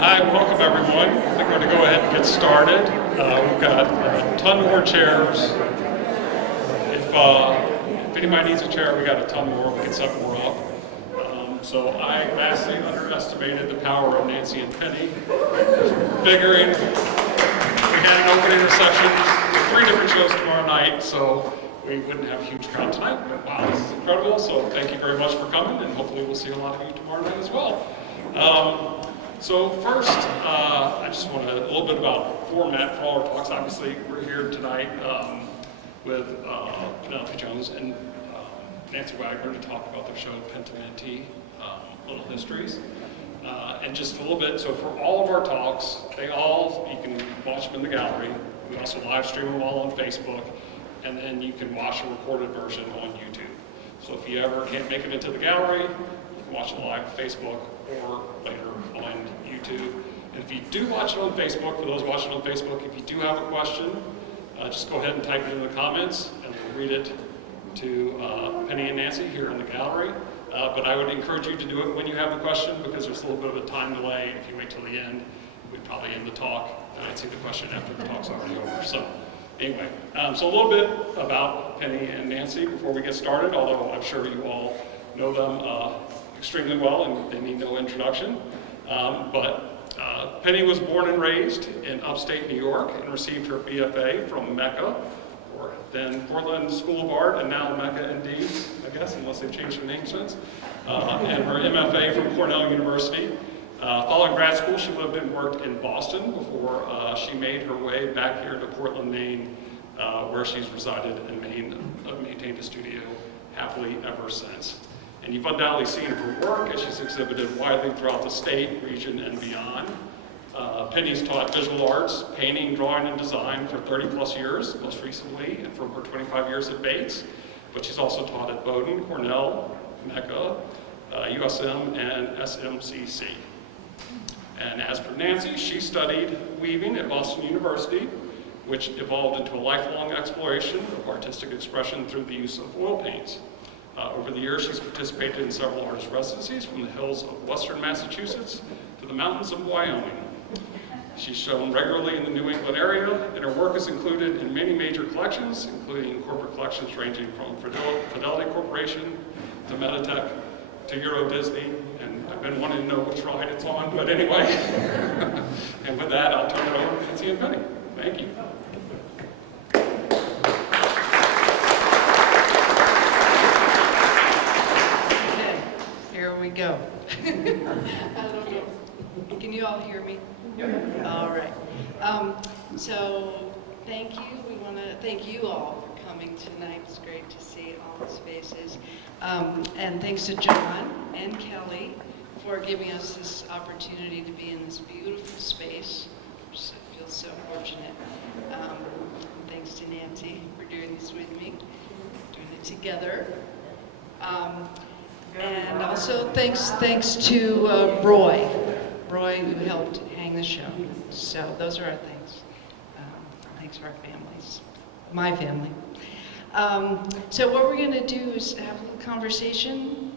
Hi, welcome everyone. I think we're going to go ahead and get started. We've got a ton more chairs. If anybody needs a chair, we got a ton more. We can set more up. So I vastly underestimated the power of Nancy and Penny, figuring we had an opening reception for 3 different shows tomorrow night, so we wouldn't have a huge crowd tonight. But wow, this is incredible. So thank you very much for coming, and hopefully we'll see a lot of you tomorrow night as well. So first, I just want a little bit about format for all our talks. Obviously, we're here tonight with Penelope Jones and Nancy Wagner to talk about their show PENTIMENTI, Little Histories. And just a little bit, so for all of our talks, you can watch them in the gallery. We also live stream them all on Facebook, and then you can watch a recorded version on YouTube. So if you ever can't make it into the gallery, you can watch it live on Facebook or later on YouTube. And if you do watch it on Facebook, for those watching on Facebook, if you do have a question, just go ahead and type it in the comments, and we'll read it to Penny and Nancy here in the gallery. But I would encourage you to do it when you have the question, because there's a little bit of a time delay. If you wait till the end, we'd probably end the talk, and I'd see the question after the talk's already over. So anyway, so a little bit about Penny and Nancy before we get started, although I'm sure you all know them extremely well and they need no introduction. Penny was born and raised in upstate New York and received her BFA from Mecca, or then Portland School of Art, and now Mecca indeed, I guess, unless they've changed the name since, and her MFA from Cornell University. Following grad school, she lived and worked in Boston before she made her way back here to Portland, Maine, where she's resided and maintained a studio happily ever since. And you've undoubtedly seen her work as she's exhibited widely throughout the state, region, and beyond. Penny's taught visual arts, painting, drawing, and design for 30 plus years, most recently, and for over 25 years at Bates. But she's also taught at Bowdoin, Cornell, Mecca, USM, and SMCC. And as for Nancy, she studied weaving at Boston University, which evolved into a lifelong exploration of artistic expression through the use of oil paints. Over the years, she's participated in several artist residencies from the hills of western Massachusetts to the mountains of Wyoming. She's shown regularly in the New England area, and her work is included in many major collections, including corporate collections ranging from Fidelity Corporation to Meditech to Euro Disney, and I've been wanting to know which ride it's on, but anyway. And with that, I'll turn it over to Nancy and Penny. Thank you. Here we go. I don't know. Can you all hear me? All right. So thank you. We want to thank you all for coming tonight. It's great to see all the faces. And thanks to John and Kelly for giving us this opportunity to be in this beautiful space. I feel so fortunate. Thanks to Nancy for doing this with me, doing it together. And also thanks to Roy who helped hang the show. So those are our thanks. Thanks for our families, my family. So what we're going to do is have a little conversation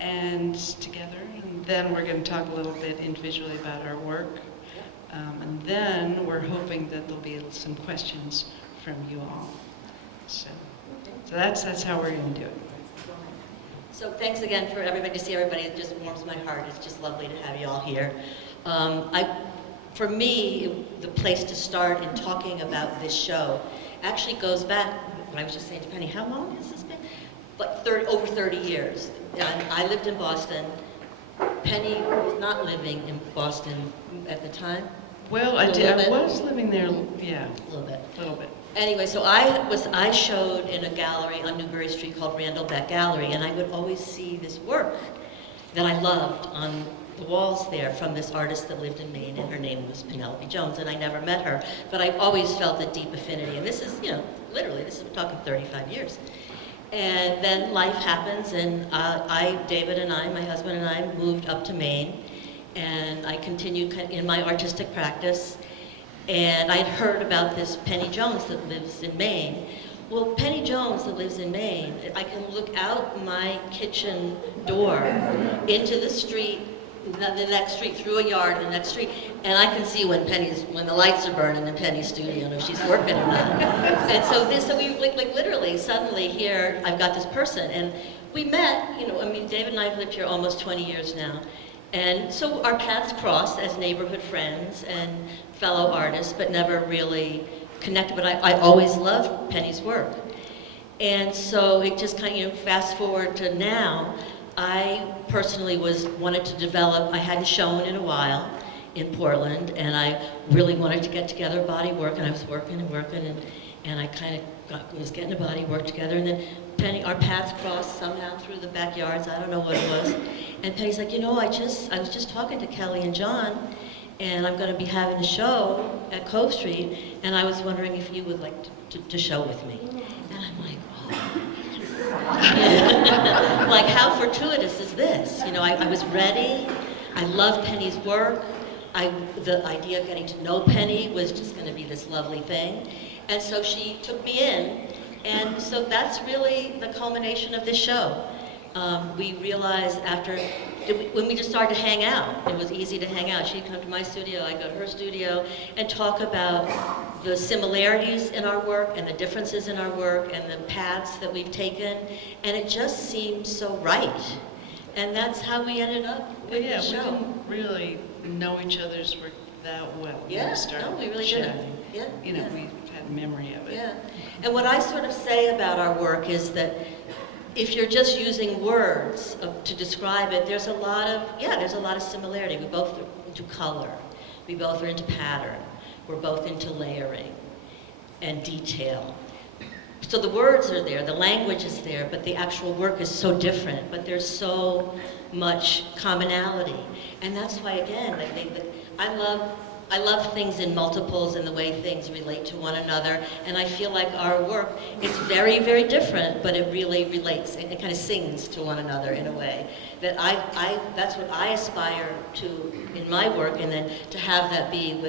and together, and then we're going to talk a little bit individually about our work. And then we're hoping that there'll be some questions from you all. So that's how we're going to do it. So thanks again for everybody, to see everybody. It just warms my heart. It's just lovely to have you all here. For me, the place to start in talking about this show actually goes back, when I was just saying to Penny, how long has this been? But over 30 years. And I lived in Boston. Penny was not living in Boston at the time. Well, I was living there, yeah. A little bit. A Anyway, so I showed in a gallery on Newbury Street called Randall Beck Gallery, and I would always see this work that I loved on the walls there from this artist that lived in Maine, and her name was Penelope Jones, and I never met her, but I always felt a deep affinity, and this is, literally, we're talking 35 years. And then life happens, and David and I, my husband and I, moved up to Maine, and I continued in my artistic practice. And I'd heard about this Penny Jones that lives in Maine. Well, Penny Jones that lives in Maine, I can look out my kitchen door into the street the next street, through a yard, the next street, and I can see when the lights are burning in Penny's studio, and if she's working or not. And so we like literally suddenly here, I've got this person, and we met. You know, I mean, David and I have lived here almost 20 years now, and so our paths crossed as neighborhood friends and fellow artists, but never really connected. But I always loved Penny's work, and so it just kind of, you know, fast forward to now. I personally wanted to develop, I hadn't shown in a while in Portland, and I really wanted to get together body work, and I was working, and I kind of was getting a body work together, and then Penny, our paths crossed somehow through the backyards, I don't know what it was, and Penny's like, you know, I was just talking to Kelly and John, and I'm going to be having a show at Cove Street, and I was wondering if you would like to show with me. And I'm like, oh. Like, how fortuitous is this? You know, I was ready. I loved Penny's work. The idea of getting to know Penny was just going to be this lovely thing. And so she took me in. And so that's really the culmination of this show. We realized when we just started to hang out, it was easy to hang out. She'd come to my studio, I'd go to her studio, and talk about the similarities in our work and the differences in our work and the paths that we've taken, and it just seemed so right. And that's how we ended up with Yeah, the we show. didn't really know each other's work that well. Yeah, we started no, we really chatting. didn't. Yeah, You know, yeah. we had memory of it. Yeah, and what I sort of say about our work is that if you're just using words to describe it, there's a lot of similarity. We both are into color. We both are into pattern. We're both into layering and detail. So the words are there, the language is there, but the actual work is so different, but there's so much commonality. And that's why, again, I think that I love things in multiples and the way things relate to one another, and I feel like our work is very, very different, but it really relates, and it kind of sings to one another in a way that that's what I aspire to in my work, and then to have that be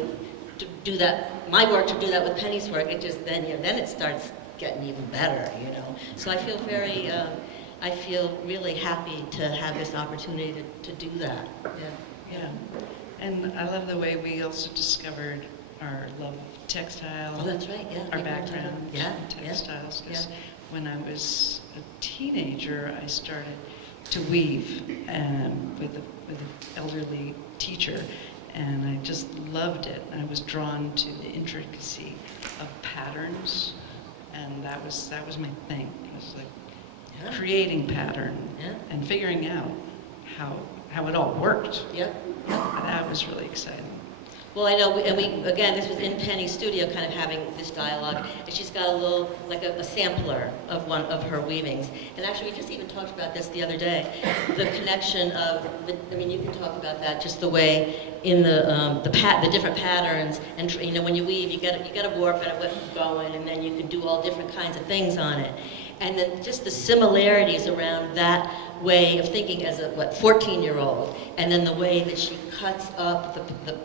my work to do that with Penny's work, it just then it starts getting even better, you know. So I feel I feel really happy to have this opportunity to do that. Yeah. Yeah. And I love the way we also discovered our love of textile. Oh, that's right, yeah. Our background Yeah, in textiles. yeah. Because when I was a teenager, I started to weave with an elderly teacher, and I just loved it. I was drawn to the intricacy of patterns, and that was my thing. It was like Yeah. creating pattern Yeah. and figuring out how it all worked. Yeah. That was really exciting. Well, I know, again, this was in Penny's studio, kind of having this dialogue, and she's got a little, like a sampler of one of her weavings. And actually, we just even talked about this the other day, the connection of, you can talk about that, just the way in the different patterns, and you know, when you weave, you got to warp and whip going, and then you can do all different kinds of things on it. And then just the similarities around that way of thinking as a 14-year-old, and then the way that she cuts up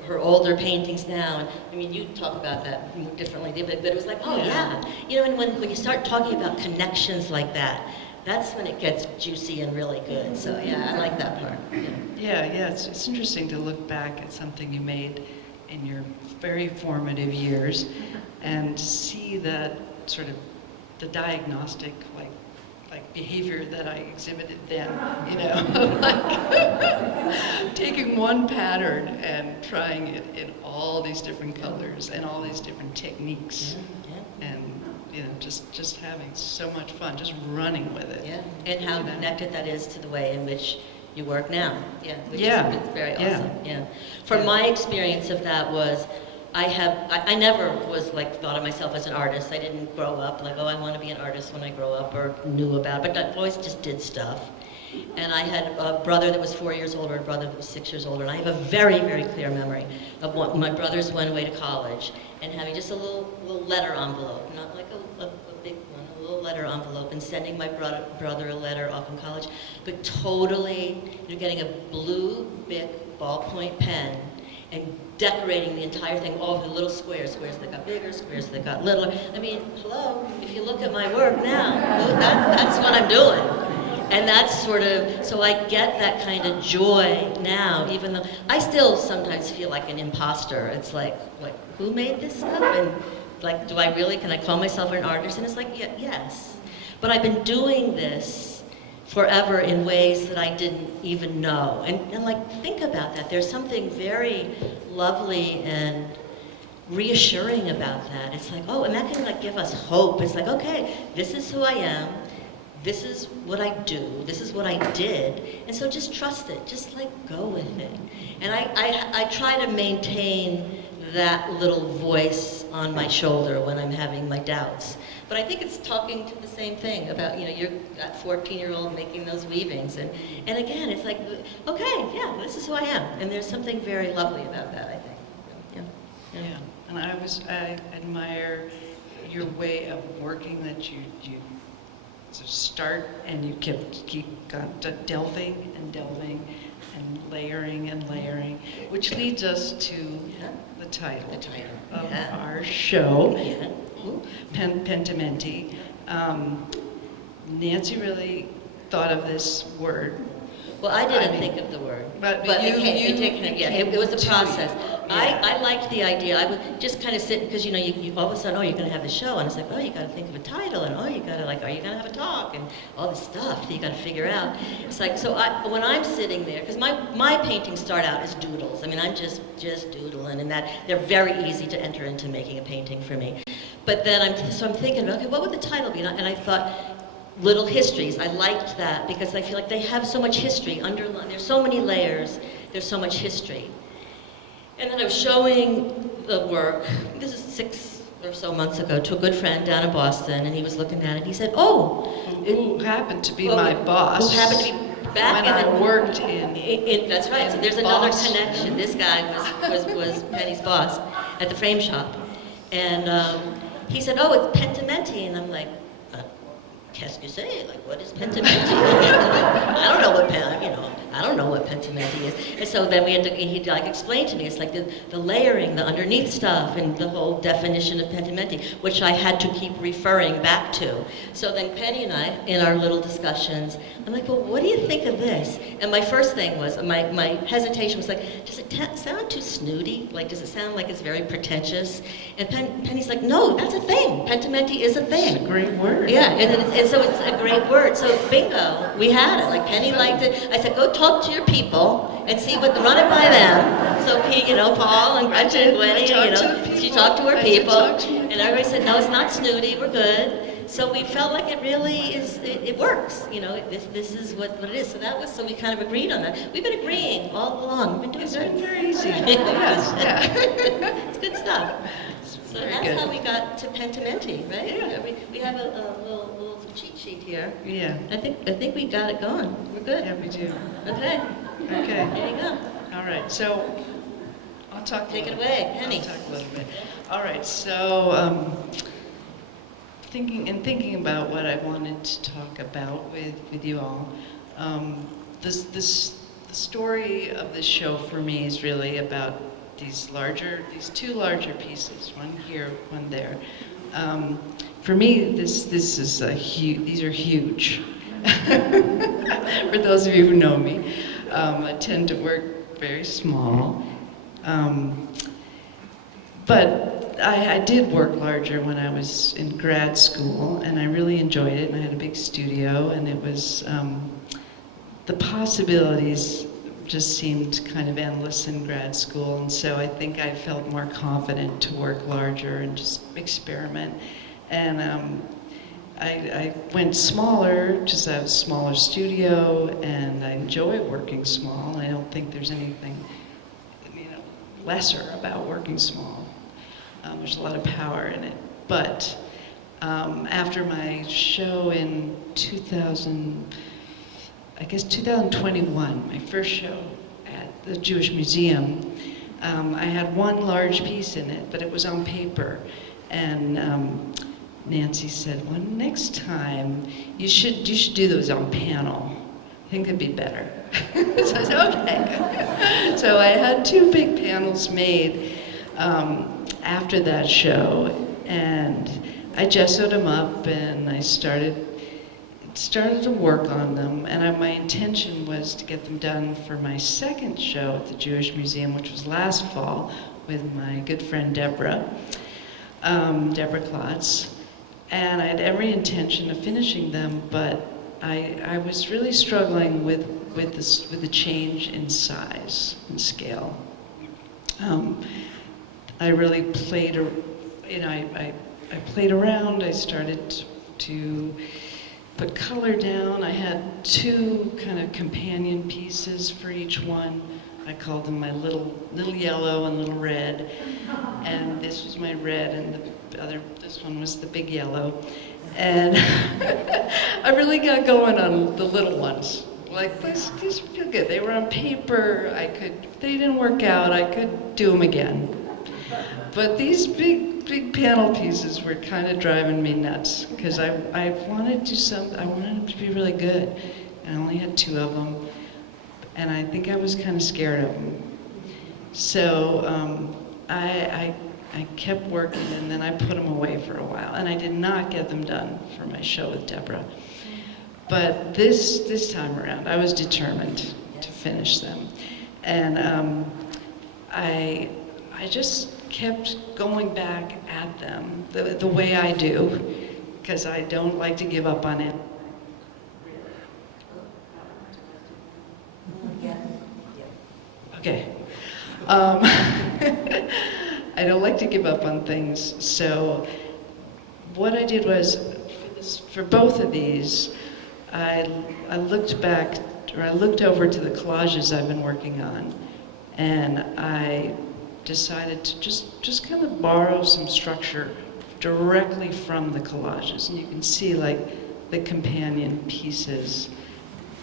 her older paintings now. And I mean, you talk about that more differently, but it was like, oh yeah, you know. And when you start talking about connections like that, that's when it gets juicy and really good. So yeah, I like that part. Yeah, it's interesting to look back at something you made in your very formative years and see that sort of the diagnostic like behavior that I exhibited then, you know, like taking one pattern and trying it in all these different colors and all these different techniques, and you know, just having so much fun, just running with it. Yeah, and how connected that is to the way in which you work now. Yeah, which Yeah. is very Yeah. awesome. Yeah. From my experience of that was, I never was like thought of myself as an artist. I didn't grow up like, oh, I want to be an artist when I grow up, or knew about it, but I always just did stuff. And I had a brother that was 4 years older, a brother that was 6 years older, and I have a very, very clear memory of my brothers went away to college and having just a little letter envelope, not like a big one, a little letter envelope, and sending my brother a letter off in college, but totally, getting a blue Bic ballpoint pen and decorating the entire thing, all the little squares that got bigger, squares that got littler. I mean, hello, if you look at my work now, that's what I'm doing. And that's sort of, so I get that kind of joy now, even though I still sometimes feel like an imposter. It's like, who made this stuff? And like, do I really, can I call myself an artist? And it's like, yeah, yes. But I've been doing this forever in ways that I didn't even know. And like, think about that. There's something very lovely and reassuring about that. It's like, oh, and that can like give us hope. It's like, okay, this is who I am. This is what I do, this is what I did, and so just trust it, just like go with it. And I try to maintain that little voice on my shoulder when I'm having my doubts. But I think it's talking to the same thing about, you know, you're that 14-year-old making those weavings, and again, it's like, okay, yeah, this is who I am, and there's something very lovely about that, I think. Yeah, and I admire your way of working, that you so start and you keep delving and delving and layering, which leads us to the title of our show, Pentimenti. Nancy really thought of this word. Well, I didn't think of the word, but it was a process. Yeah. I liked the idea. I would just kind of sit, because you know, you all of a sudden, oh, you're going to have the show, and it's like, oh, you got to think of a title, and oh, you got to like, are you going to have a talk, and all this stuff that you got to figure out. It's like, so when I'm sitting there, because my paintings start out as doodles. I mean, I'm just doodling, and that they're very easy to enter into making a painting for me. But then I'm thinking, okay, what would the title be? And I thought, Little Histories. I liked that because I feel like they have so much history underlying. There's so many layers. There's so much history. And then I was showing the work, this is 6 or so months ago, to a good friend down in Boston, and he was looking at it. He said, "Oh, who happened to be my boss? Who happened to be back when I worked in that's right. So there's another Boston. connection. This guy was Penny's boss at the frame shop, and he said, "Oh, it's Pentimenti," and I'm like, qu'est-ce que c'est? Like, what is Pentimenti? I don't know what Pentimenti is. And so then he'd like explain to me, it's like the layering, the underneath stuff, and the whole definition of Pentimenti, which I had to keep referring back to. So then Penny and I, in our little discussions, I'm like, well, what do you think of this? And my first thing was, my hesitation was like, does it sound too snooty? Like, does it sound like it's very pretentious? And Penny's like, no, that's a thing. Pentimenti is a thing. It's a great word. Yeah, and so it's a great word. So bingo, we had it. Like Penny liked it. I said, go talk to your people and see what, run it by them. So Paul and Gretchen and Gwenny, she talked to her people, and everybody said, no, it's not snooty. We're good. So we felt like it really is. It works. This is what it is. So we kind of agreed on that. We've been agreeing all along. We've been doing Very easy. yes, Yeah. it's good stuff. So Very that's good. how we got to Pentimenti, right? Yeah. We have a little cheat sheet here. Yeah. I think we got it going. We're good. Yeah, we do. Okay. Okay. There you go. All right. So I'll talk. Take it away, Penny. I'll talk a little bit. All right. So thinking about what I wanted to talk about with you all, the story of this show for me is really about these two larger pieces, one here, one there. For me, these are huge. For those of you who know me, I tend to work very small. But I did work larger when I was in grad school, and I really enjoyed it, and I had a big studio, and it was, the possibilities just seemed kind of endless in grad school, and so I think I felt more confident to work larger and just experiment. And I went smaller, just I have a smaller studio, and I enjoy working small. I don't think there's anything, lesser about working small. There's a lot of power in it. But after my show in 2021, my first show at the Jewish Museum, I had one large piece in it, but it was on paper. And Nancy said, well, next time you should do those on panel. I think it'd be better. So I said, okay. So I had 2 big panels made after that show, and I gessoed them up, and I started started to work on them, and my intention was to get them done for my second show at the Jewish Museum, which was last fall, with my good friend Deborah Klotz. And I had every intention of finishing them, but I was really struggling with the change in size and scale. I really played, I played around. I started to put color down. I had 2 kind of companion pieces for each one. I called them my little yellow and little red. And this was my red, and this one was the big yellow. And I really got going on the little ones. Like, these feel good. They were on paper. If they didn't work out, I could do them again. But these big panel pieces were kind of driving me nuts, because I wanted them to be really good. And I only had 2 of them, and I think I was kind of scared of them. So I kept working, and then I put them away for a while, and I did not get them done for my show with Deborah. But this time around, I was determined to finish them, and I just kept going back at them the way I do, because I don't like to give up on it. Okay. I don't like to give up on things, so what I did was, for both of these, I looked back, or I looked over to the collages I've been working on, and I decided to just kind of borrow some structure directly from the collages. And you can see, like, the companion pieces.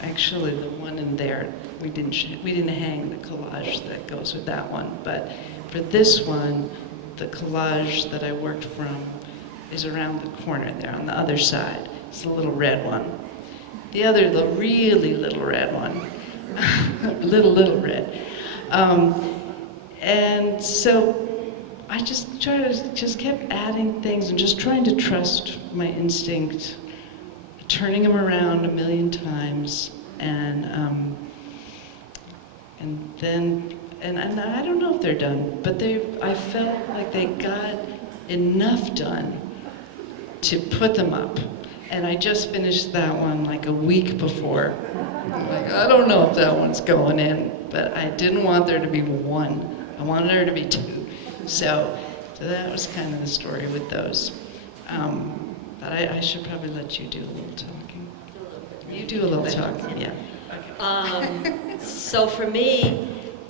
Actually, the one in there, we didn't hang the collage that goes with that one, but for this one, the collage that I worked from is around the corner there on the other side. It's the little red one. The really little red one, little red. And so I just kept adding things and just trying to trust my instinct, turning them around a million times, and I don't know if they're done, but I felt like they got enough done to put them up. And I just finished that one like a week before. I'm like, I don't know if that one's going in, but I didn't want there to be 1. I wanted there to be 2. So that was kind of the story with those. But I should probably let you do a little talking. You do a little talking, yeah. Okay. So for me,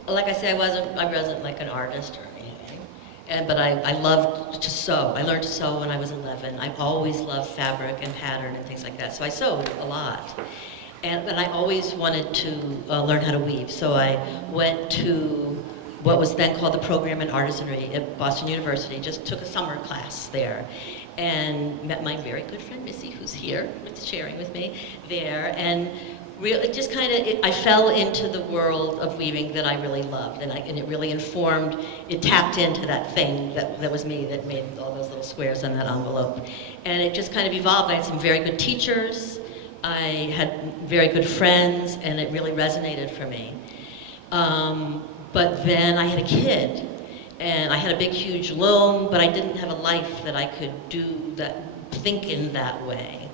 like I said, I wasn't like an artist or anything, but I loved to sew. I learned to sew when I was 11. I've always loved fabric and pattern and things like that, so I sewed a lot. But I always wanted to learn how to weave, so I went to what was then called the Program in Artisanry at Boston University, just took a summer class there, and met my very good friend Missy, who's here, sharing with me there, and really just kind of, I fell into the world of weaving that I really loved, and it really informed, it tapped into that thing that was me, that made all those little squares on that envelope. And it just kind of evolved. I had some very good teachers, I had very good friends, and it really resonated for me. But then I had a kid, and I had a big, huge loom, but I didn't have a life that I could think in that way.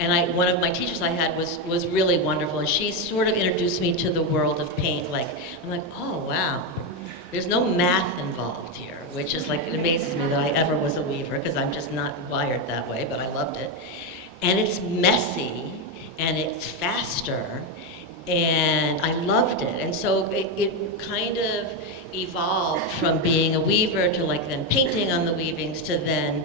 And one of my teachers I had was really wonderful, and she sort of introduced me to the world of paint. I'm like, oh wow, there's no math involved here, which is like, it amazes me that I ever was a weaver, because I'm just not wired that way, but I loved it. And it's messy, and it's faster, and I loved it. And so it kind of evolved from being a weaver to then painting on the weavings to then,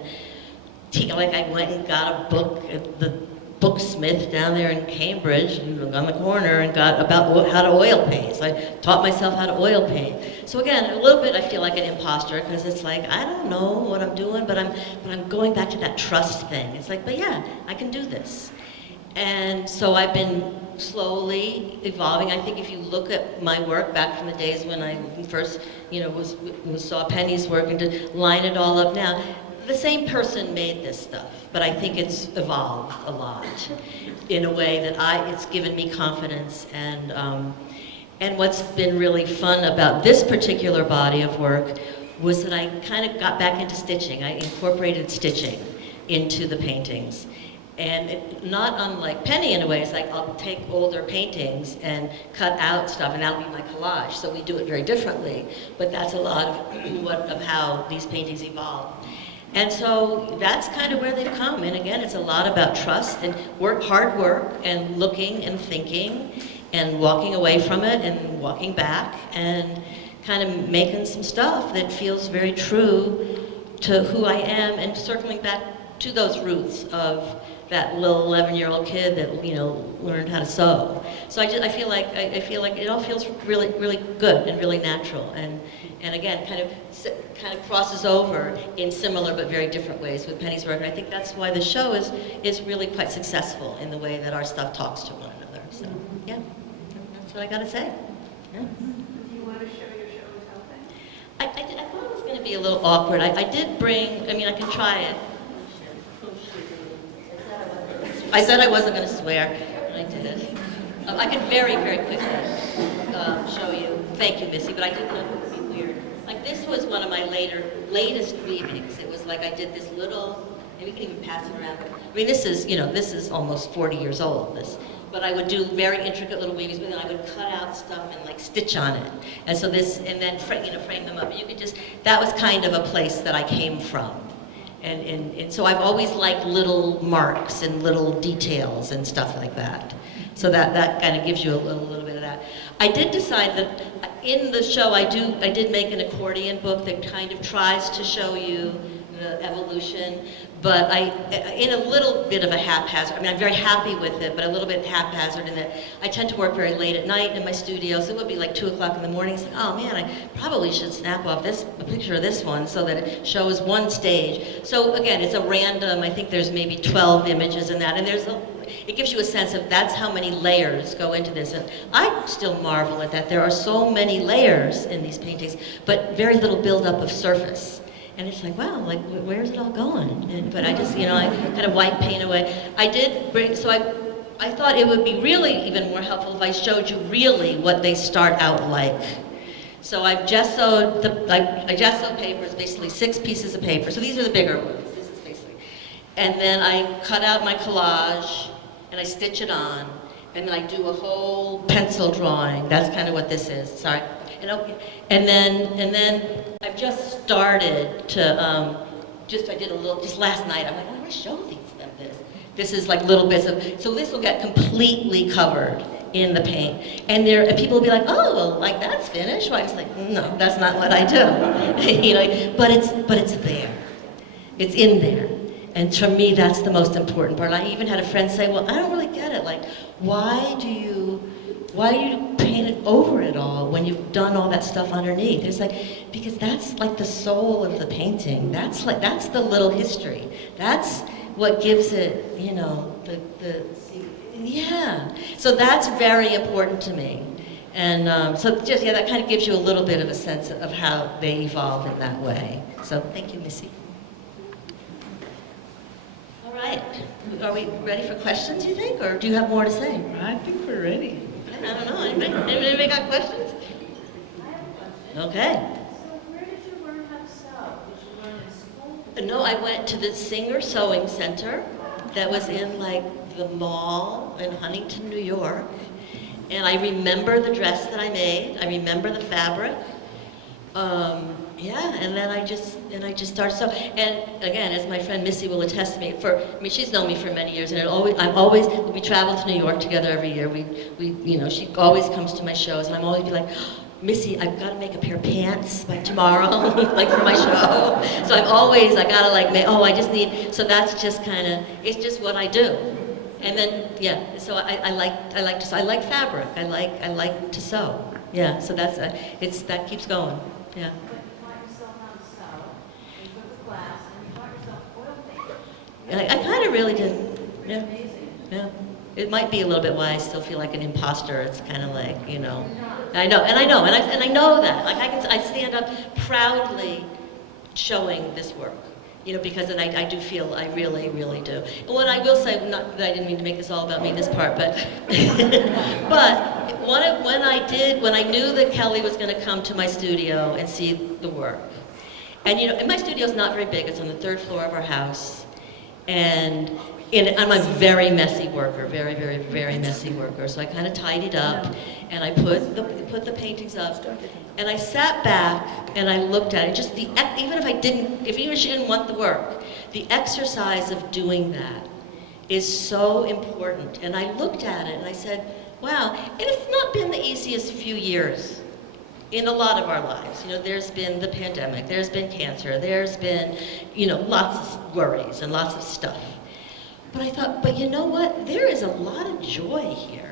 I went and got a book at the booksmith down there in Cambridge on the corner and got about how to oil paint. So I taught myself how to oil paint. So again, a little bit I feel like an imposter, because it's like, I don't know what I'm doing, but I'm going back to that trust thing. It's like, but yeah, I can do this. And so I've been slowly evolving. I think if you look at my work back from the days when I first, saw Penny's work, and to line it all up now, the same person made this stuff, but I think it's evolved a lot in a way that it's given me confidence. And what's been really fun about this particular body of work was that I kind of got back into stitching. I incorporated stitching into the paintings. And not unlike Penny in a way, it's like I'll take older paintings and cut out stuff, and that'll be my collage. So we do it very differently, but that's a lot of how these paintings evolve. And so that's kind of where they've come. And again, it's a lot about trust and hard work and looking and thinking and walking away from it and walking back and kind of making some stuff that feels very true to who I am, and circling back to those roots of that little 11-year-old kid that learned how to sew. So I feel like it all feels really, really good and really natural, and again kind of crosses over in similar but very different ways with Penny's work. And I think that's why the show is really quite successful in the way that our stuff talks to one another. So yeah, that's what I gotta say. Yeah. Do you want to show your show and tell things? I thought it was going to be a little awkward. I did bring, I can try it. I said I wasn't going to swear, and I did. I could very, very quickly show you. Thank you, Missy, but I didn't know it would be weird. Like, this was one of my latest weavings. It was like I did this little, maybe we can even pass it around. This is almost 40 years old, but I would do very intricate little weavings, but then I would cut out stuff and like stitch on it. And so and then frame them up. And you could that was kind of a place that I came from. And so I've always liked little marks and little details and stuff like that. So that kind of gives you a little bit of that. I did decide that in the show I did make an accordion book that kind of tries to show you the evolution, but in a little bit of a haphazard. I'm very happy with it, but a little bit haphazard in that I tend to work very late at night in my studio, so it would be like 2 o'clock in the morning. It's like, oh man, I probably should snap off a picture of this one so that it shows one stage. So again, it's a random, I think there's maybe 12 images in that, and it gives you a sense of that's how many layers go into this. And I still marvel at that. There are so many layers in these paintings, but very little buildup of surface. And it's like, wow, like, where's it all going? But I just, I kind of wipe paint away. I did bring, so I thought it would be really even more helpful if I showed you really what they start out like. So I've gessoed, I gesso paper is basically 6 pieces of paper. So these are the bigger ones, this is basically. And then I cut out my collage, and I stitch it on, and then I do a whole pencil drawing. That's kind of what this is, sorry. And then I've just started to, I did a little, just last night, I'm like, I want to show them this. This is like little bits of, so this will get completely covered in the paint. And people will be like, oh, well, like that's finished. Well, I was like, no, that's not what I do. But it's there. It's in there. And for me, that's the most important part. I even had a friend say, well, I don't really get it. Like, why do you paint it over it all when you've done all that stuff underneath? It's like, because that's like the soul of the painting. That's the little history. That's what gives it, yeah. So that's very important to me. And so that kind of gives you a little bit of a sense of how they evolve in that way. So thank you, Missy. All right, are we ready for questions, you think, or do you have more to say? I think we're ready. I don't know. Anybody got questions? I have a question. Okay. So where did you learn how to sew? Did you learn in school? No, I went to the Singer Sewing Center that was in like the mall in Huntington, New York. And I remember the dress that I made. I remember the fabric. And then I just started sewing. And again, as my friend Missy will attest to me, she's known me for many years, and we travel to New York together every year. She always comes to my shows, and I'm always be like, Missy, I've got to make a pair of pants by tomorrow, like for my show. So I gotta like make, I just need, so that's just kind of, it's just what I do. And then, so I like to sew. I like fabric. I like to sew. Yeah, so that keeps going. Yeah. But you taught yourself how to sew, and you took a class, and you taught yourself oil painting. I kind of really did. It's Yeah. amazing. Yeah. It might be a little bit why I still feel like an imposter. It's kind of like, I know, and I know that. Like I stand up proudly showing this work. because then I do feel, I really, really do. And what I will say, not that I didn't mean to make this all about me, this part, but, but when I knew that Kelly was going to come to my studio and see the work, and my studio's not very big, it's on the 3rd floor of our house, and I'm a very messy worker, very, very, very messy worker, so I kind of tidied up, and I put the paintings up, and I sat back and I looked at it. Just even if she didn't want the work, the exercise of doing that is so important. And I looked at it and I said, wow, and it's not been the easiest few years in a lot of our lives. There's been the pandemic, there's been cancer, there's been, lots of worries and lots of stuff. But I thought, but you know what? There is a lot of joy here.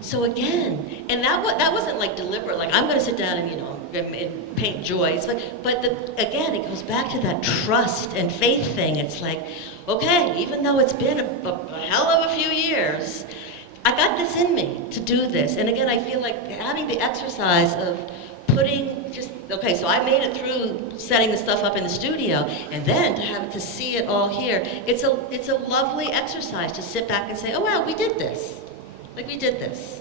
So again, and that wasn't like deliberate, like I'm going to sit down and paint joys, but again, it goes back to that trust and faith thing. It's like, okay, even though it's been a hell of a few years, I got this in me to do this. And again, I feel like having the exercise of okay, so I made it through setting the stuff up in the studio, and then to see it all here, it's a lovely exercise to sit back and say, oh wow, we did this. Like we did this.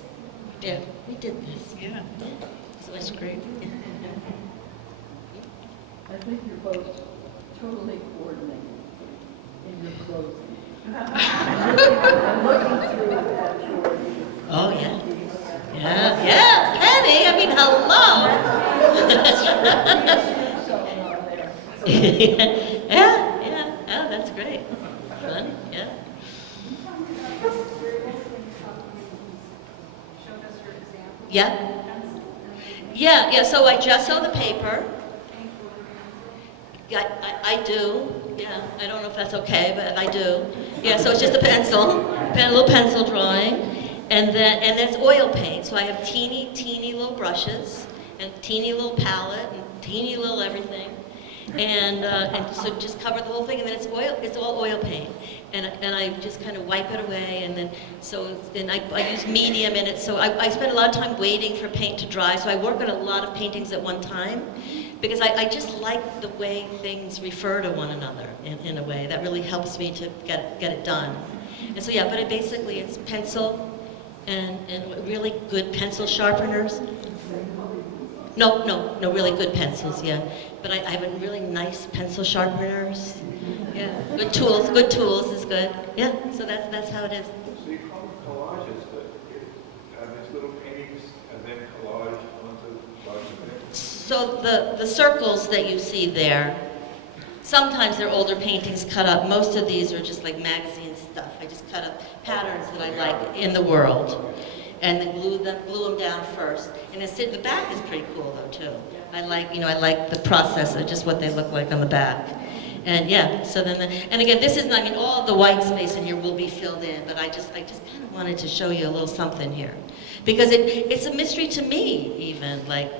Yeah, we did this. Yeah, So that's great. I think you're both totally coordinated in your clothing. I'm looking through at your... Oh yeah. Yeah, Penny, I mean, hello. yeah, oh, that's great. Fun, yeah. Yeah, so I gesso the paper. Yeah, I do. Yeah, I don't know if that's okay, but I do. Yeah, so it's just a little pencil drawing. And then it's oil paint, so I have teeny little brushes, and teeny little palette, and teeny little everything. And so just cover the whole thing, and then it's all oil paint. And I just kind of wipe it away, and then I use medium in it, so I spend a lot of time waiting for paint to dry, so I work on a lot of paintings at one time, because I just like the way things refer to one another in a way. That really helps me to get it done. And so yeah, but it's pencil, and really good pencil sharpeners. No, really good pencils, yeah. But I have really nice pencil sharpeners. Yeah, good tools is good. Yeah, so that's how it is. So you call them collages, but these little paintings and then collage onto larger things? So the circles that you see there, sometimes they're older paintings cut up. Most of these are just like magazine stuff. I just cut up patterns that I like in the world, and then glue them down first. And the back is pretty cool though too. I like the process of just what they look like on the back. And yeah, so then and again, this is not, all the white space in here will be filled in, but I just kind of wanted to show you a little something here, because it's a mystery to me even, like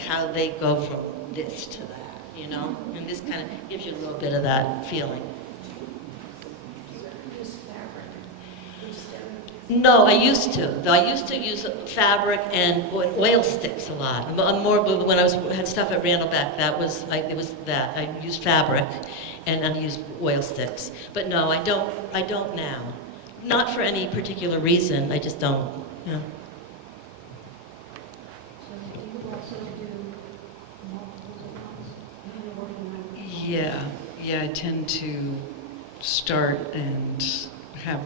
how they go from this to that, and this kind of gives you a little bit of that feeling. No, I used to. Though I used to use fabric and oil sticks a lot. More when I had stuff at Randall Beck. It was that I used fabric, and I used oil sticks. But no, I don't now. Not for any particular reason. I just don't. Yeah. So you would also do multiple designs? Yeah, I tend to start and have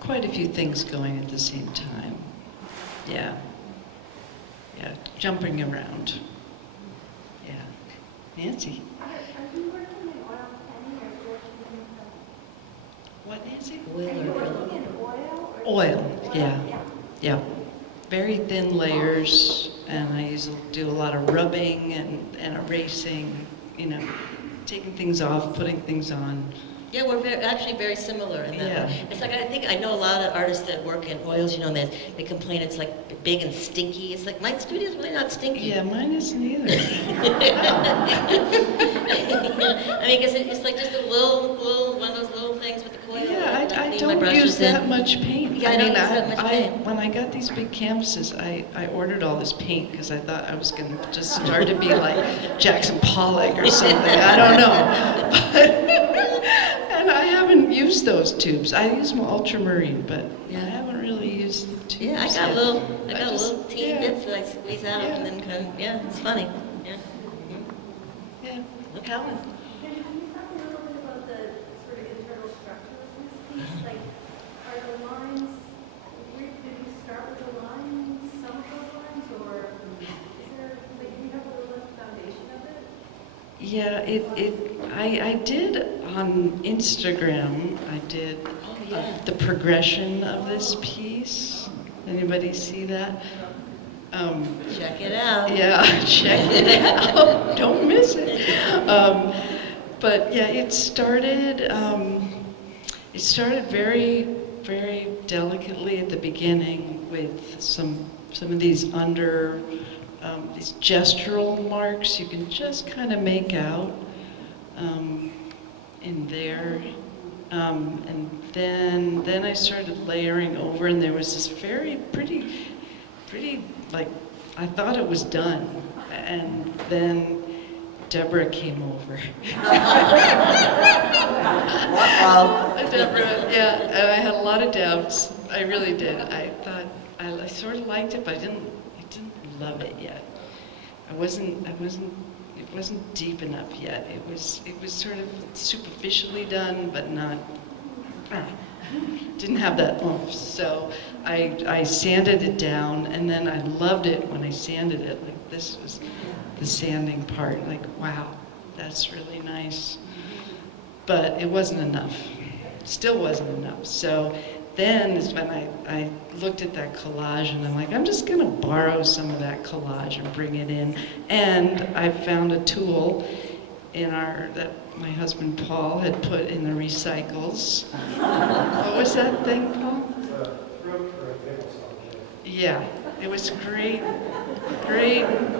quite a few things going at the same time. Yeah, jumping around. Yeah. Nancy? Are you working in oil penny or working in What, Nancy? Oil Are you or working in oil? Oil, yeah. Very thin layers, and I usually do a lot of rubbing and erasing, taking things off, putting things on. Yeah, we're actually very similar in that Yeah. way. It's like, I know a lot of artists that work in oils, and they complain it's like big and stinky. It's like, my studio's really not stinky. Yeah, mine isn't either. Because it's like just a little, one of those little things with the coil. Yeah, I leave my don't brushes use in. that much paint. Yeah, I don't use that much paint. When I got these big canvases, I ordered all this paint because I thought I was going to just start to be like Jackson Pollock or something. I don't know. used those tubes. I use my ultramarine, but I Yeah. haven't really used the tubes. Yeah, I got yet. little teeny yeah, bits that I squeeze out and then kind of, yeah, it's funny. Yeah. Yeah. Okay. Helen? Can you talk a little bit about the sort of internal structure of this piece? Like, are the lines, did you start with the lines, some of those lines, or is there, like, do you have a little foundation of it? Yeah, I did on Instagram, I did Oh, yeah. the progression of this piece. Anybody see that? Check it out. Yeah, check it out. Don't miss it. But yeah, it started very, very delicately at the beginning with some of these these gestural marks you can just kind of make out in there. And then I started layering over, and there was this very pretty, like, I thought it was done. And then Deborah came over. Deborah, yeah, and I had a lot of doubts. I really did. I thought I sort of liked it, but I didn't love it yet. It wasn't deep enough yet. It was sort of superficially done, but not, didn't have that oomph. So I sanded it down, and then I loved it when I sanded it. Like, this was the sanding part. Like, wow, that's really nice. But it wasn't enough. Still wasn't enough. So then is when I looked at that collage, and I'm like, I'm just gonna borrow some of that collage and bring it in. And I found a tool that my husband Paul had put in the recycles. What was that thing, Paul? Yeah, it was great,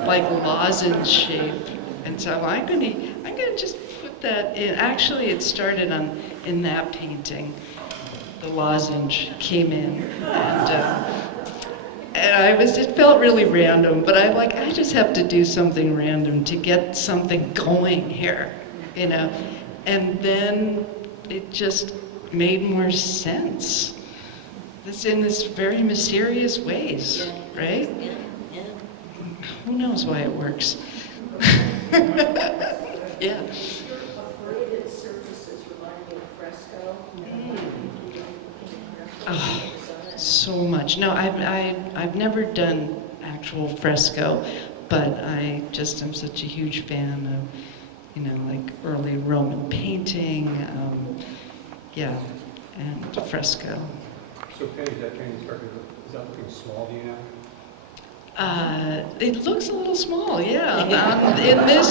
like lozenge shape. And so I'm gonna just put that in. Actually, it started in that painting. The lozenge came in, and it felt really random, but I just have to do something random to get something going here, you know? And then it just made more sense. It's in this very mysterious ways, Yeah. right? Yeah, yeah. Who knows why it works? Yeah. Abraded surfaces remind me of fresco. Oh, so much. No, I've never done actual fresco, but I just am such a huge fan of, like early Roman painting, yeah, and fresco. So Penny, that painting is that looking small to you now? It looks a little small, yeah. In this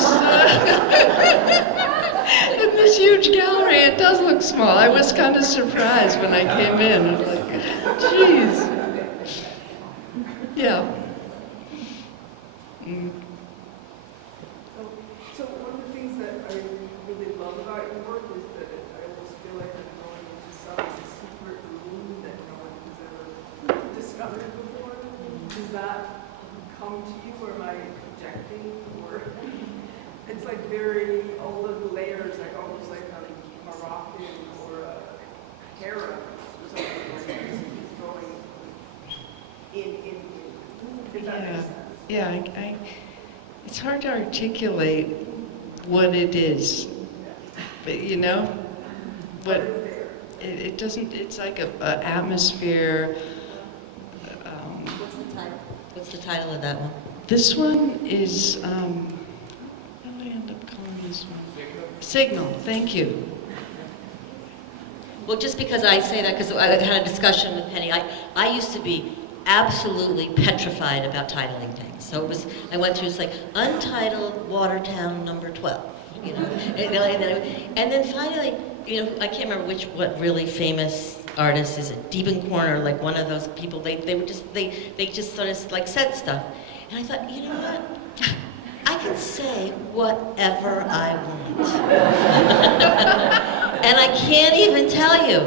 in this huge gallery, it does look small. I was kind of surprised when I came in. I was like, geez. Yeah. Mm. So one of the things that I really love about your work is that I almost feel like I'm going into some secret room that no one has ever discovered before. Does that come to you, or am I projecting? Or it's like all of the layers, like almost like a Moroccan or a harem or something like that. It's going in. If that makes sense. Yeah, it's hard to articulate what it is, but but it doesn't, it's like a atmosphere. What's the title of that one? This one is, how did I end up calling this one? Signal, thank you. Well, just because I say that, because I had a discussion with Penny, I used to be absolutely petrified about titling things. So I went through, it's like, Untitled Watertown number 12, and then finally, I can't remember what really famous artist is it, Corner, like one of those people, they just sort of like said stuff. And I thought, you know what? I can say whatever I want. And I can't even tell you.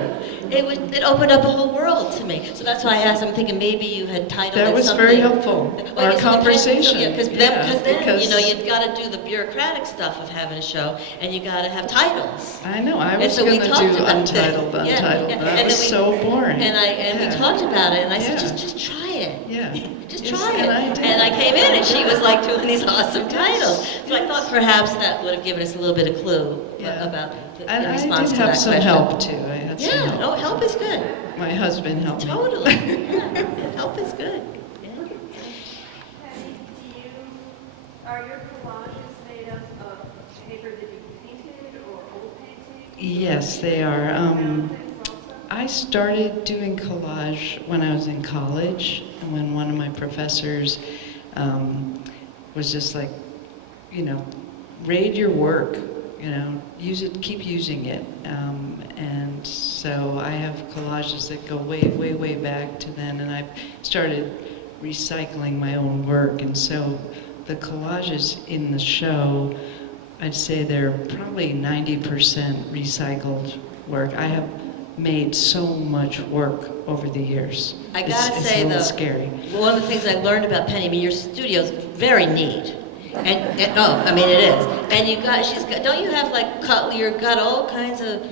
it opened up a whole world to me. So that's why I asked. I'm thinking maybe you had titled That it was something. very helpful, Well, our yes, conversation. Yeah, because Yeah, then you know because- you've got to do the bureaucratic stuff of having a show, and you got to have titles. I know, I And was so we going to talked do about Untitled, that. Yeah, Untitled. yeah. That And was then so boring. And we Yeah. talked about it, and I said, Yeah. just try it. Yeah. Just Yes, try it. and I did. And I came in, and she was like doing these awesome titles. So I thought perhaps that would have given us a little bit of clue Yeah. about the And I response did to have that some question. help too. I had some Yeah, help. no, help is good. My husband helped me. Totally. Yeah. Help is good. Yeah. Patty, are your collages made up of paper that you painted or old paintings? Yes, they are. Found things also? I started doing collage when I was in college, and when one of my professors was just like, you know, raid your work, you know, use it, keep using it. And so I have collages that go way, way, way back to then, and I've started recycling my own work. And so the collages in the show, I'd say they're probably 90% recycled work. I have made so much work over the years. I gotta it's say a little though, scary. one of the things I learned about Penny, I mean, your studio's very neat. And oh, I mean, it is. And don't you have like, you've got all kinds of,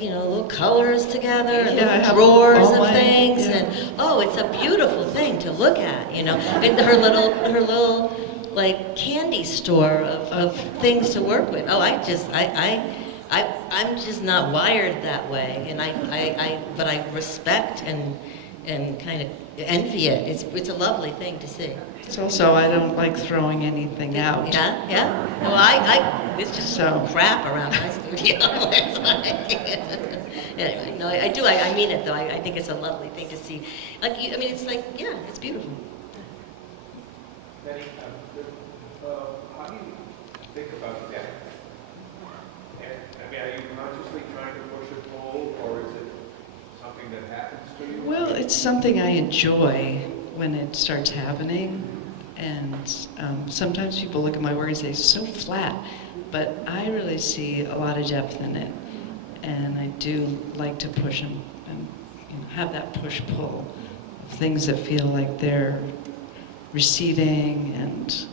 you know, little colors together, and Yeah, I little have drawers all of my- things, yeah. and oh, it's a beautiful thing to look at, you know. And her little, like, candy store of things to work with. Oh, I'm just not wired that way, and but I respect and kind of envy it. It's a lovely thing to see. It's also, I don't like throwing anything out. Yeah, yeah. Well, it's just So- crap around my studio. It's like, anyway, no, I do. I mean it though. I think it's a lovely thing to see. Like, I mean, it's like, yeah, it's beautiful. Penny, how do you think about death? And, I mean, are you consciously trying to push a pull, or is it something that happens to you? Well, it's something I enjoy when it starts happening. And sometimes people look at my work and say, it's so flat. But I really see a lot of depth in it. And I do like to push them and have that push-pull of things that feel like they're receding and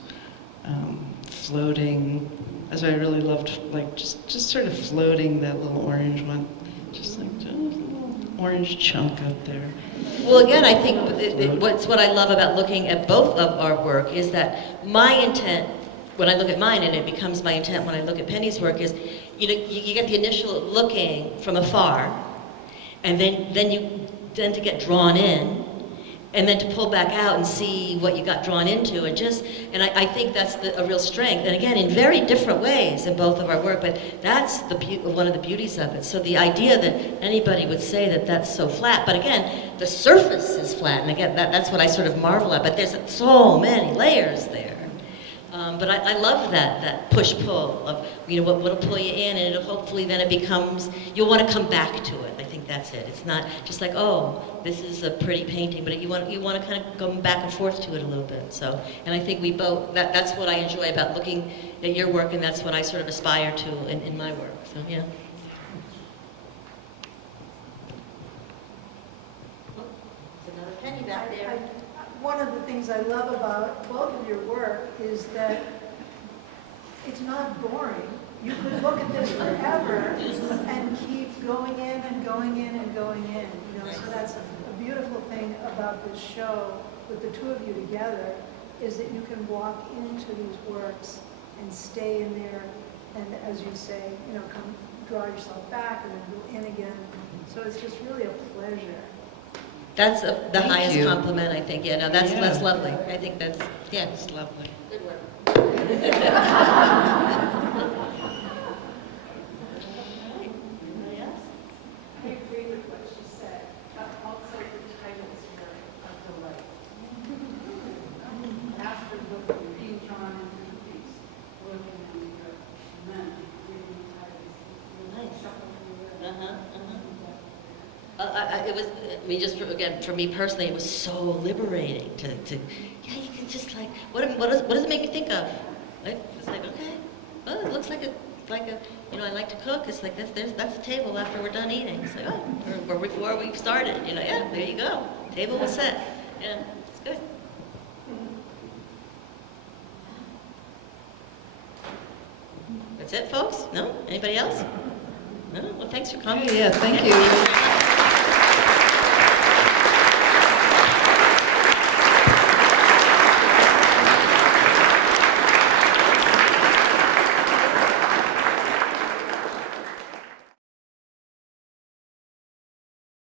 floating. That's why I really loved, like, just sort of floating that little orange one. Just like, just a little orange chunk up there. Well, again, I think what I love about looking at both of our work is that my intent, when I look at mine, and it becomes my intent when I look at Penny's work, is you know you get the initial looking from afar, and then you tend to get drawn in, and then to pull back out and see what you got drawn into, and I think that's a real strength. And again, in very different ways in both of our work, but that's one of the beauties of it. So the idea that anybody would say that that's so flat, but again, the surface is flat, and again, that's what I sort of marvel at. But there's so many layers there. But I love that push-pull of, you know, what'll pull you in, and it'll hopefully then it becomes, you'll want to come back to it. I think that's it. It's not just like, oh, this is a pretty painting, but you want to kind of go back and forth to it a little bit. So, and I think we both, that's what I enjoy about looking at your work, and that's what I sort of aspire to in my work. So, yeah. There's another penny back there. One of the things I love about both of your work is that it's not boring. You could look at this forever and keep going in and going in and going in. You know, so that's a beautiful thing about this show with the two of you together, is that you can walk into these works and stay in there, and as you say, you know, come draw yourself back and then go in again. So it's just really a pleasure. That's the Thank highest you. compliment, I think. Yeah, no, that's Yeah. lovely. I think that's, yeah. It's lovely. Good work. I agree with what she said. Also, the titles were a delight. After being drawn into the piece, looking at your men, reading the titles. Nice. Shuffling through it. It was, I mean, just again, for me personally, it was so liberating to yeah, you can just like, what does it make you think of? Like, it's like, okay, well, it looks like a It's like a, you know, I like to cook. It's like that's a table after we're done eating. It's like, oh, or before we've started. You know, yeah, there you go. Table was set. Yeah, it's good. That's it, folks? No? Anybody else? No? Well, thanks for coming. Yeah, thank you.